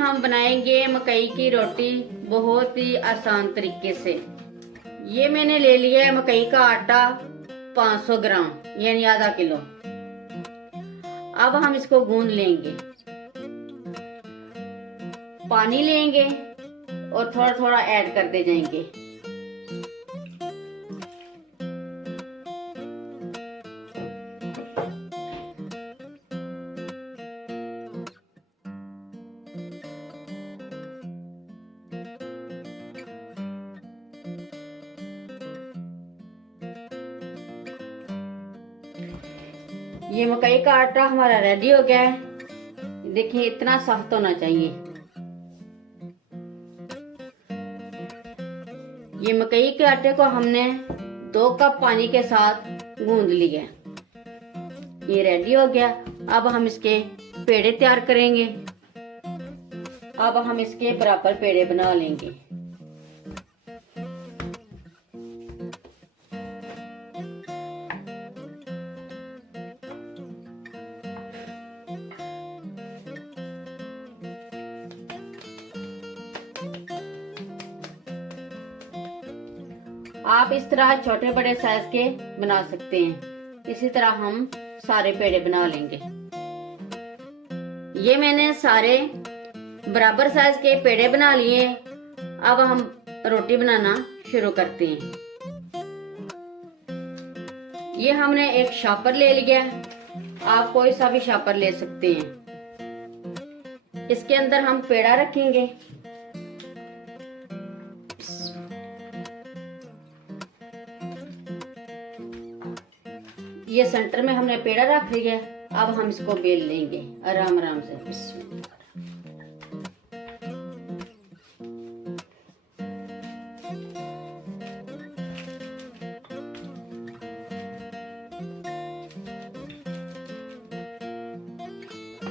हम बनाएंगे मकई की रोटी बहुत ही आसान तरीके से। ये मैंने ले लिया है मकई का आटा 500 ग्राम यानी आधा किलो। अब हम इसको गूंद लेंगे। पानी लेंगे और थोड़ा थोड़ा ऐड करते जाएंगे। ये मकई का आटा हमारा रेडी हो गया है। देखिए इतना सख्त होना चाहिए। ये मकई के आटे को हमने 2 कप पानी के साथ गूंद लिया। ये रेडी हो गया। अब हम इसके पेड़े तैयार करेंगे। अब हम इसके बराबर पेड़े बना लेंगे। आप इस तरह छोटे बड़े साइज के बना सकते हैं। इसी तरह हम सारे पेड़े बना लेंगे। ये मैंने सारे बराबर साइज के पेड़े बना लिए। अब हम रोटी बनाना शुरू करते हैं। ये हमने एक शापर ले लिया। आप कोई सा भी शापर ले सकते हैं। इसके अंदर हम पेड़ा रखेंगे। ये सेंटर में हमने पेड़ा रख लिया। अब हम इसको बेल लेंगे आराम आराम से।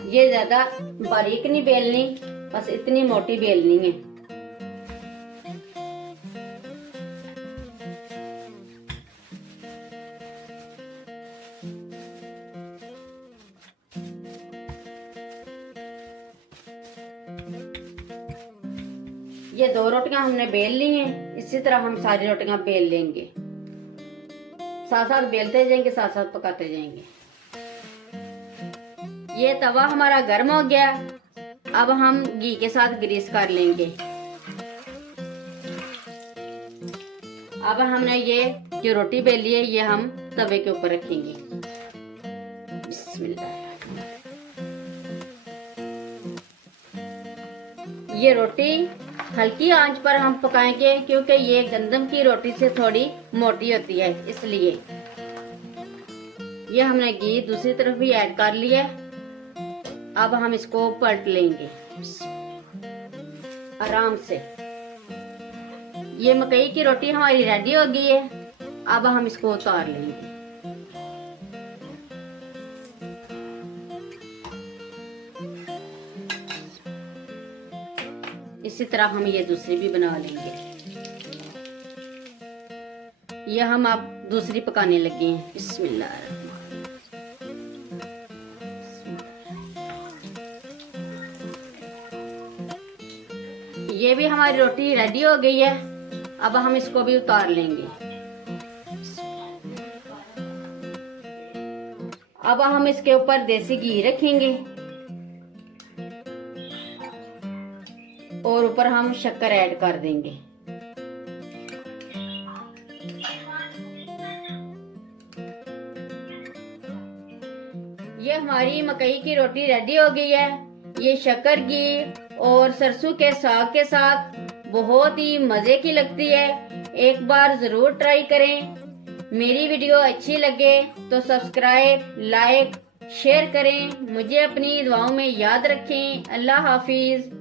ये ज्यादा बारीक नहीं बेलनी, बस इतनी मोटी बेलनी है। ये 2 रोटियां हमने बेल ली हैं। इसी तरह हम सारी रोटियां बेल लेंगे। साथ साथ बेलते जाएंगे, साथ साथ पकाते जाएंगे। ये तवा हमारा गर्म हो गया। अब हम घी के साथ ग्रीस कर लेंगे। अब हमने ये जो रोटी बेली है ये हम तवे के ऊपर रखेंगे। बिस्मिल्लाह। ये रोटी हल्की आंच पर हम पकाएंगे क्योंकि ये गंदम की रोटी से थोड़ी मोटी होती है, इसलिए। ये हमने घी दूसरी तरफ भी ऐड कर लिया। अब हम इसको पलट लेंगे आराम से। ये मकई की रोटी हमारी रेडी हो गई है। अब हम इसको उतार लेंगे। इसी तरह हम ये दूसरी भी बना लेंगे। ये हम अब दूसरी पकाने लगे हैं। बिस्मिल्लाह। ये भी हमारी रोटी रेडी हो गई है। अब हम इसको भी उतार लेंगे। अब हम इसके ऊपर देसी घी रखेंगे और ऊपर हम शक्कर ऐड कर देंगे। ये हमारी मकई की रोटी रेडी हो गई है। ये शक्कर घी और सरसों के साग के साथ बहुत ही मजे की लगती है। एक बार जरूर ट्राई करें। मेरी वीडियो अच्छी लगे तो सब्सक्राइब, लाइक, शेयर करें। मुझे अपनी दुआओं में याद रखें। अल्लाह हाफिज।